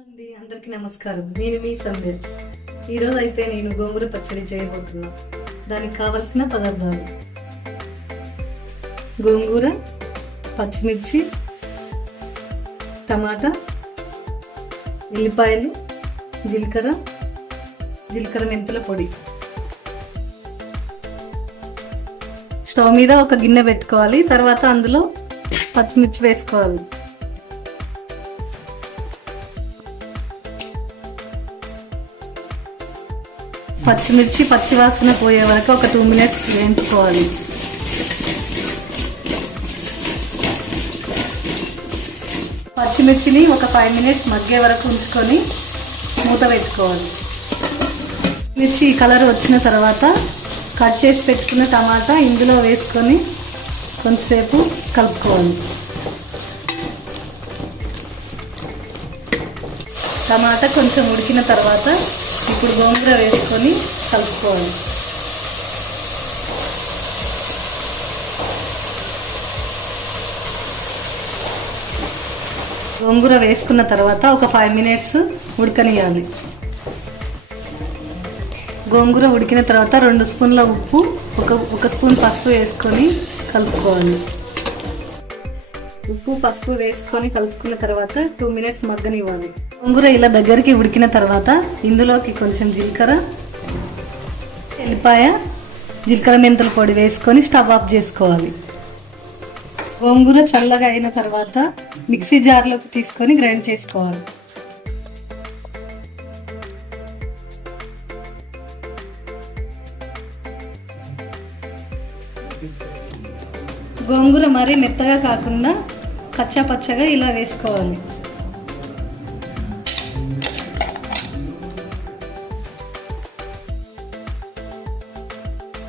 అండి, అందరికీ నమస్కారం. నేను మీ సంధ్య. ఈరోజు అయితే నేను గోంగూర పచ్చడి చేయబోతున్నా. దానికి కావలసిన పదార్థాలు: గోంగూర, పచ్చిమిర్చి, టమాటా, ఉల్లిపాయలు, జీలకర్ర మెంతుల పొడి. స్టవ్ మీద ఒక గిన్నె పెట్టుకోవాలి. తర్వాత అందులో పచ్చిమిర్చి వేసుకోవాలి. పచ్చిమిర్చి పచ్చివాసన పోయే వరకు ఒక 2 minutes వేయించుకోవాలి. పచ్చిమిర్చిని ఒక 5 minutes మగ్గే వరకు ఉంచుకొని మూత పెట్టుకోవాలి. మిర్చి కలర్ వచ్చిన తర్వాత కట్ చేసి పెట్టుకున్న టమాటా ఇందులో వేసుకొని కొంచెంసేపు కలుపుకోవాలి. టమాటా కొంచెం ఉడికిన తర్వాత ఇప్పుడు గోంగూర వేసుకొని కలుపుకోవాలి. గోంగూర వేసుకున్న తర్వాత ఒక 5 minutes ఉడకనియాలి. గోంగూర ఉడికిన తర్వాత 2 స్పూన్ల ఉప్పు, ఒక స్పూన్ పసుపు వేసుకొని కలుపుకోవాలి. ఉప్పు పసుపు వేసుకొని కలుపుకున్న తర్వాత 2 minutes మగ్గనివ్వాలి. గోంగూర ఇలా దగ్గరికి ఉడికిన తర్వాత ఇందులోకి కొంచెం జీలకర్ర, ఎల్లిపాయ, జీలకర్ర మెంతుల పొడి వేసుకొని స్టవ్ ఆఫ్ చేసుకోవాలి. గోంగూర చల్లగా అయిన తర్వాత మిక్సీ జార్లోకి తీసుకొని గ్రైండ్ చేసుకోవాలి. గోంగూర మరీ మెత్తగా కాకుండా కచ్చా పచ్చగా ఇలా వేసుకోవాలి.